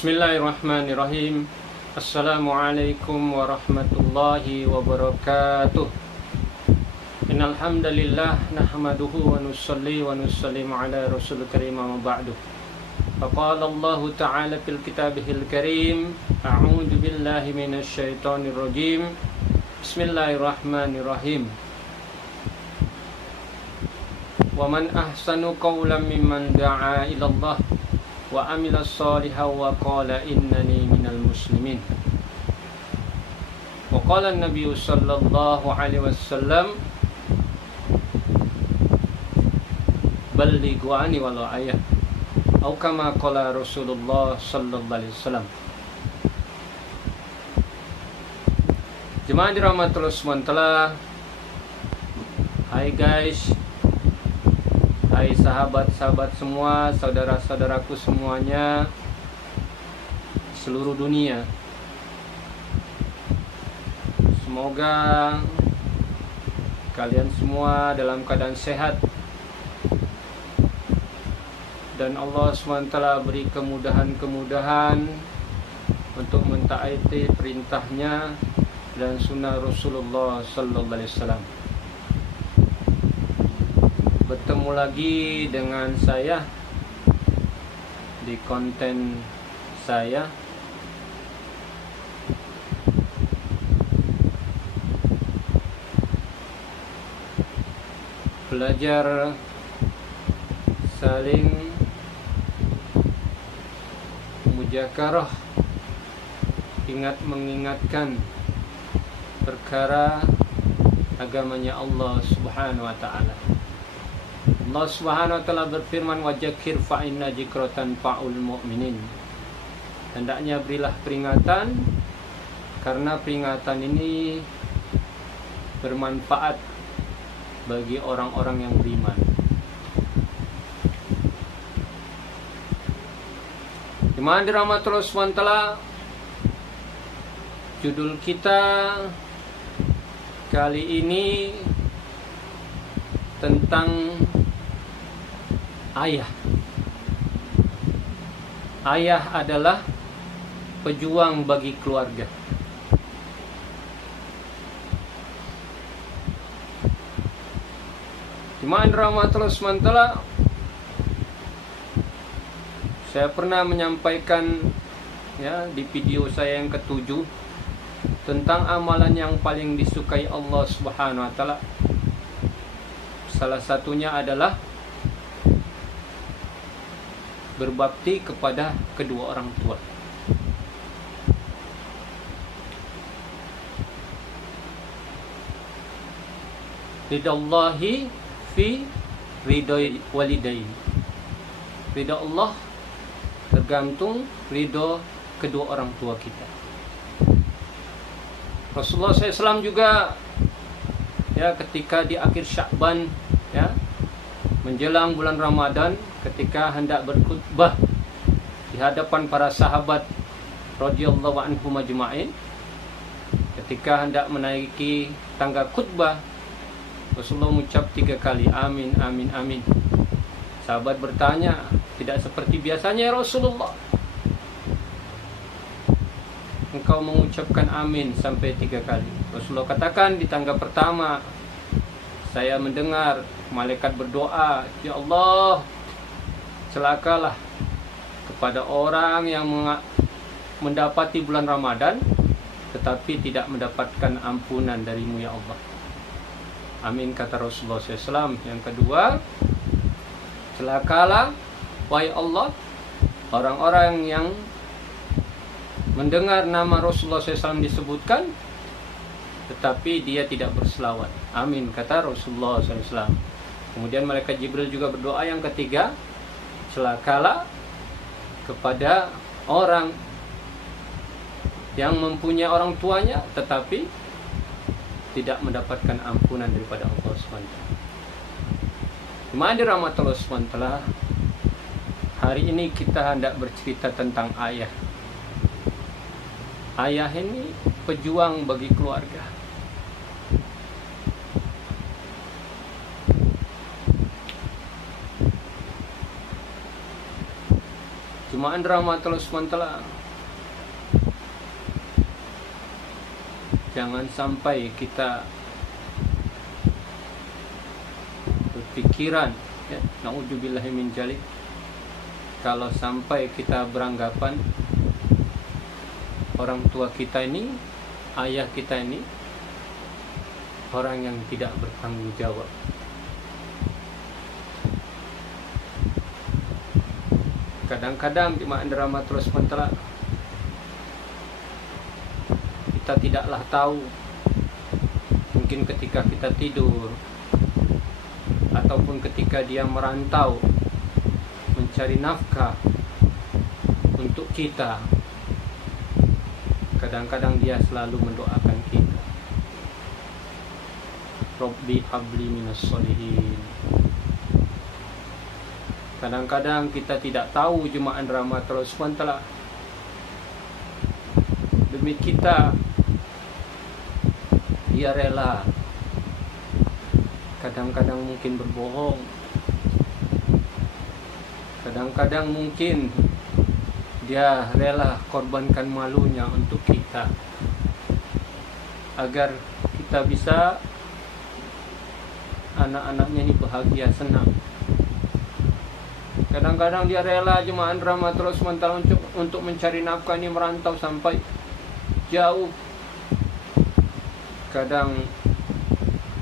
Bismillahirrahmanirrahim. Assalamualaikum warahmatullahi wabarakatuh. Innal hamdalillah nahmaduhu wa nusalli wa nusallimu ala rasul karim amma ba'du. Faqala Allah ta'ala fil kitabihil karim, a'udzu billahi minasy syaithanir rajim. Bismillahirrahmanirrahim. Wa man ahsanu qawlan mimman da'a ila Allah wa amila shalihan wa qala innani minal muslimin. Wa qala an-nabiy sallallahu alaihi wasallam, ballighu anni walau ayah, atau kama qala Rasulullah sallallahu alaihi wasallam. Jemaah dirahmati Allah SWT. Hai guys, hai sahabat-sahabat semua, saudara-saudaraku semuanya seluruh dunia. Semoga kalian semua dalam keadaan sehat dan Allah SWT beri kemudahan-kemudahan untuk mentaati perintahnya dan sunnah Rasulullah sallallahu alaihi wasallam. Bertemu lagi dengan saya di konten saya belajar saling mujakarah, ingat mengingatkan perkara agamanya Allah Subhanahu wa taala. Allah Subhanahu wa taala berfirman, wa dzakir fa inna dzikratan fa'ul mu'minin. Hendaknya berilah peringatan karena peringatan ini bermanfaat bagi orang-orang yang beriman. Jemaah dirahmati Allah SWT, judul kita kali ini tentang ayah. Ayah adalah pejuang bagi keluarga. Jemaah dirahmati Allah SWT, saya pernah menyampaikan di video saya yang ke-7 tentang amalan yang paling disukai Allah Subhanahu wa taala. Salah satunya adalah berbakti kepada kedua orang tua. Ridallahi fi ridhoi walidain. Ridha Allah tergantung ridho kedua orang tua kita. Rasulullah SAW juga ketika di akhir Sya'ban menjelang bulan Ramadan, ketika hendak berkhutbah di hadapan para sahabat radhiyallahu anhum ajma'in, ketika hendak menaiki tangga khutbah, Rasulullah mengucap 3 kali amin amin amin. Sahabat bertanya, tidak seperti biasanya ya Rasulullah, engkau mengucapkan amin sampai 3 kali. Rasulullah katakan, di tangga pertama saya mendengar malaikat berdoa, ya Allah, celakalah kepada orang yang mendapati bulan Ramadan tetapi tidak mendapatkan ampunan darimu ya Allah. Amin, kata Rasulullah SAW. Yang kedua, celakalah wahai Allah orang-orang yang mendengar nama Rasulullah SAW disebutkan tetapi dia tidak berselawat. Amin, kata Rasulullah SAW. Kemudian malaikat Jibril juga berdoa yang ketiga, celakalah kepada orang yang mempunyai orang tuanya tetapi tidak mendapatkan ampunan daripada Allah SWT. Jemaah dirahmati Allah SWT, hari ini kita hendak bercerita tentang ayah. Ayah ini pejuang bagi keluarga. Jemaah rahmatul SWT, jangan sampai kita berpikiran, ya, na'udzubillahi min dzalik, kalau sampai kita beranggapan orang tua kita ini, ayah kita ini orang yang tidak bertanggung jawab. Kadang-kadang jemaah rahmatul SWT, kita tidaklah tahu, mungkin ketika kita tidur ataupun ketika dia merantau mencari nafkah untuk kita, kadang-kadang dia selalu mendoakan kita, Rabbi habli minas sholihin. Kadang-kadang kita tidak tahu jemaah rahmatul SWT, demi kita dia rela kadang-kadang mungkin berbohong, kadang-kadang mungkin dia rela korbankan malunya untuk kita, agar kita bisa, anak-anaknya ini bahagia, senang. Kadang-kadang dia rela jemaah rahmatul SWT untuk mencari nafkah ini, merantau sampai jauh, kadang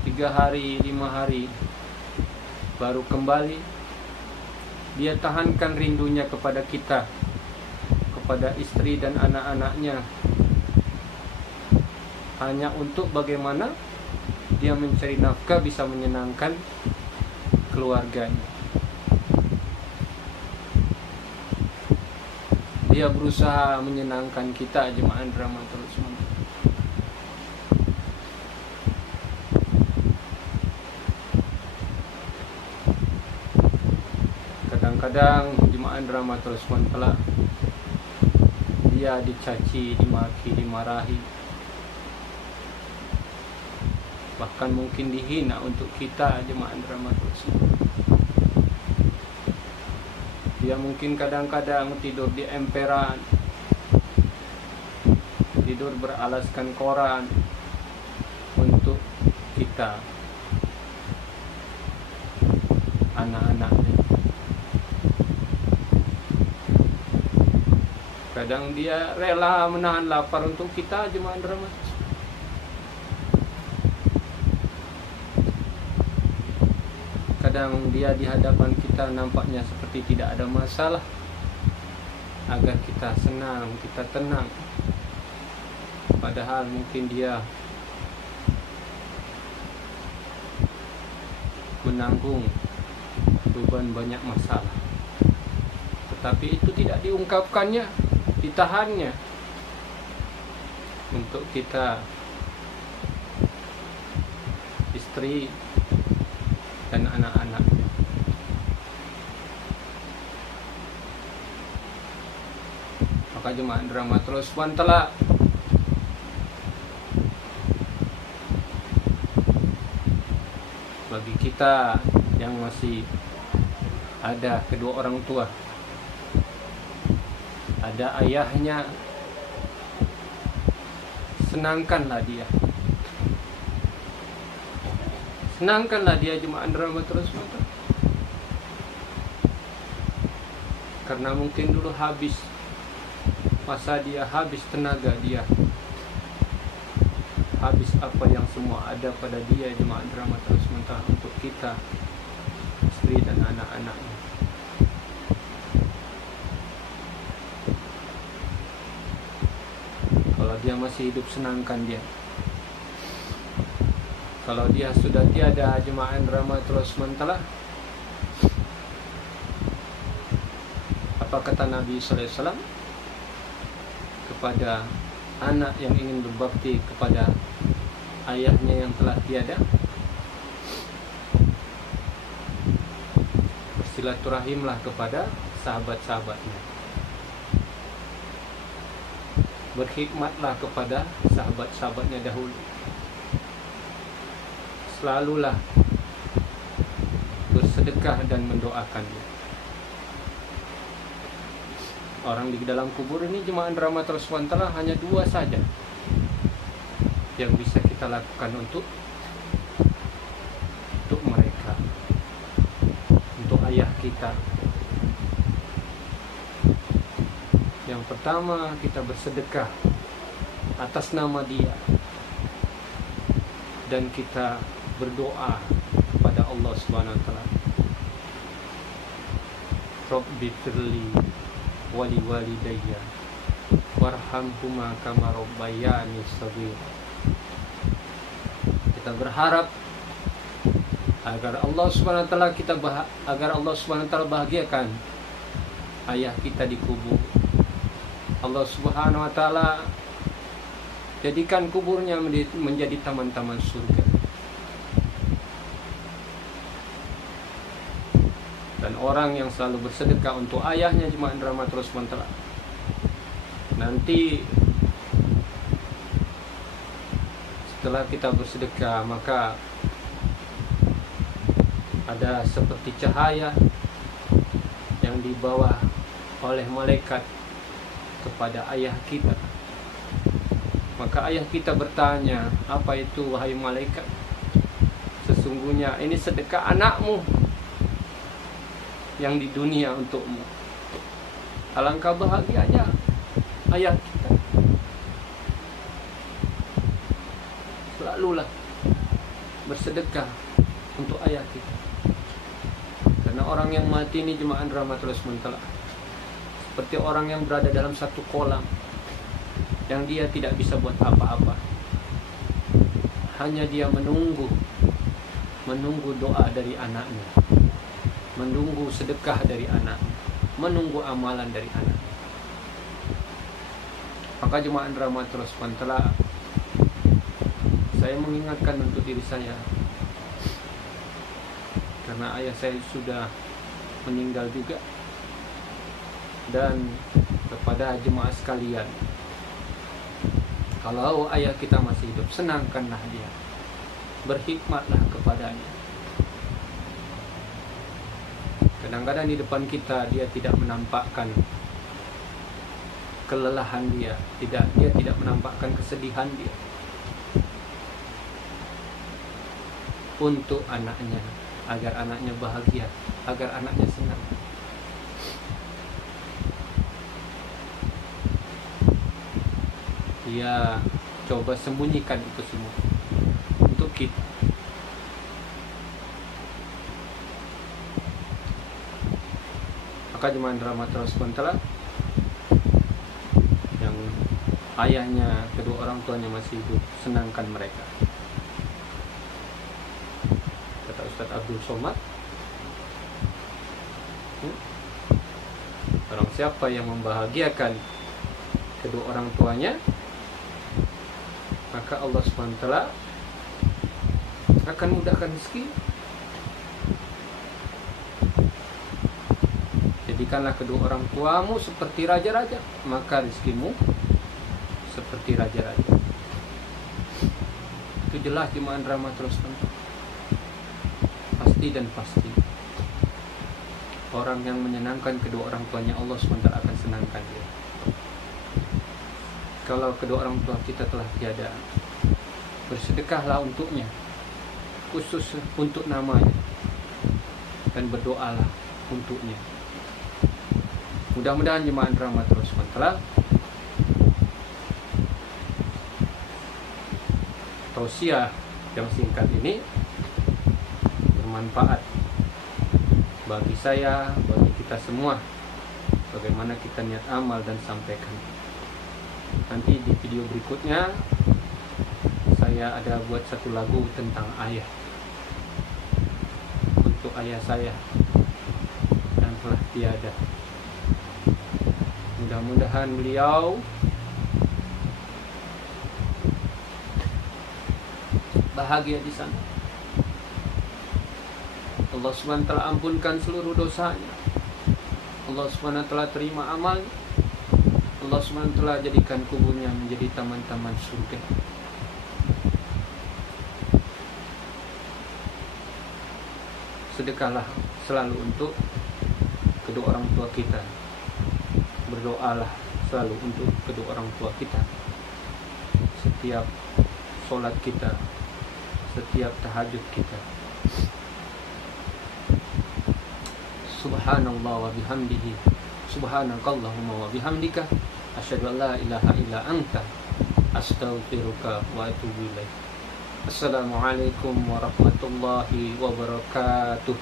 3 hari, 5 hari baru kembali. Dia tahankan rindunya kepada kita, kepada istri dan anak-anaknya, hanya untuk bagaimana dia mencari nafkah bisa menyenangkan keluarganya. Dia berusaha menyenangkan kita jemaah rahmatul SWT. Kadang-kadang jemaah rahmatul SWT, dia dicaci, dimaki, dimarahi, bahkan mungkin dihina untuk kita jemaah rahmatul SWT. Dia mungkin kadang-kadang tidur di emperan, tidur beralaskan koran untuk kita, anak-anaknya. Kadang dia rela menahan lapar untuk kita jemaah rahmat. Kadang dia di hadapan kita nampaknya seperti tidak ada masalah, agar kita senang, kita tenang. Padahal mungkin dia menanggung beban banyak masalah, tetapi itu tidak diungkapkannya, ditahannya untuk kita, istri dan anak-anaknya. Maka jemaah rahmatul SWT, bagi kita yang masih ada kedua orang tua, ada ayahnya, senangkanlah dia. Senangkanlah dia jemaah rahmatul SWT. Karena mungkin dulu habis masa dia, habis tenaga dia, habis apa yang semua ada pada dia jemaah rahmatul SWT untuk kita, istri dan anak-anaknya. Kalau dia masih hidup, senangkan dia. Kalau dia sudah tiada jemaah rahmatul SWT, apa kata Nabi sallallahu alaihi wasallam kepada anak yang ingin berbakti kepada ayahnya yang telah tiada? Bersilaturahimlah kepada sahabat-sahabatnya, berkhidmatlah kepada sahabat-sahabatnya dahulu, selalulah bersedekah dan mendoakannya. Orang di dalam kubur ini jemaah rahmatul SWT hanya dua saja yang bisa kita lakukan untuk mereka, untuk ayah kita. Yang pertama, kita bersedekah atas nama dia dan kita berdoa kepada Allah Subhanahu wa taala. Rabbi firli wali walidayya warhamhuma kama rabbayani shaghira. Kita berharap agar Allah Subhanahu wa taala agar Allah Subhanahu wa taala bahagiakan ayah kita di kubur. Allah Subhanahu wa taala jadikan kuburnya menjadi taman-taman surga. Dan orang yang selalu bersedekah untuk ayahnya jemaah rahmatul SWT, nanti setelah kita bersedekah, maka ada seperti cahaya yang dibawa oleh malaikat kepada ayah kita. Maka ayah kita bertanya, apa itu wahai malaikat? Sesungguhnya ini sedekah anakmu yang di dunia untukmu. Alangkah bahagianya ayah kita. Selalulah bersedekah untuk ayah kita. Karena orang yang mati ini jemaah rahmatul SWT seperti orang yang berada dalam satu kolam yang dia tidak bisa buat apa-apa. Hanya dia menunggu doa dari anaknya, menunggu sedekah dari anak, menunggu amalan dari anak. Maka jemaah rahmatul SWT, saya mengingatkan untuk diri saya, karena ayah saya sudah meninggal juga. Dan kepada jemaah sekalian, kalau ayah kita masih hidup, senangkanlah dia, berhikmatlah kepadanya. Kadang-kadang di depan kita dia tidak menampakkan kelelahan dia tidak menampakkan kesedihan dia untuk anaknya, agar anaknya bahagia, agar anaknya senang. Dia coba sembunyikan itu semua untuk kita. Maka jemaah rahmatul SWT yang ayahnya, kedua orang tuanya masih hidup, senangkan mereka. Kata Ustadz Abdul Somad, orang siapa yang membahagiakan kedua orang tuanya, maka Allah SWT akan mudahkan rezeki. Jadikanlah kedua orang tuamu seperti raja-raja, maka rezekimu seperti raja-raja. Itu jelas jemaah rahmatul SWT, pasti dan pasti. Orang yang menyenangkan kedua orang tuanya, Allah SWT akan senangkan dia. Kalau kedua orang tua kita telah tiada, bersedekahlah untuknya, khusus untuk namanya, dan berdoalah untuknya. Mudah-mudahan jemaah rahmatul SWT tausiah yang singkat ini bermanfaat bagi saya, bagi kita semua, bagaimana kita niat amal dan sampaikan. Nanti di video berikutnya saya ada buat satu lagu tentang ayah, untuk ayah saya yang telah tiada. Mudah-mudahan beliau bahagia di sana. Allah SWT ampunkan seluruh dosanya. Allah SWT terima amal. Allah SWT jadikan kuburnya menjadi taman-taman surga. Sedekahlah selalu untuk kedua orang tua kita. berdoalah selalu untuk kedua orang tua kita. Setiap sholat kita, setiap tahajud kita. Subhanallah wa bihamdihi, subhanakallahumma wa bihamdika, asyhadu an la ilaha illa anta, astaghfiruka wa atubu ilaik. Assalamualaikum warahmatullahi wabarakatuh.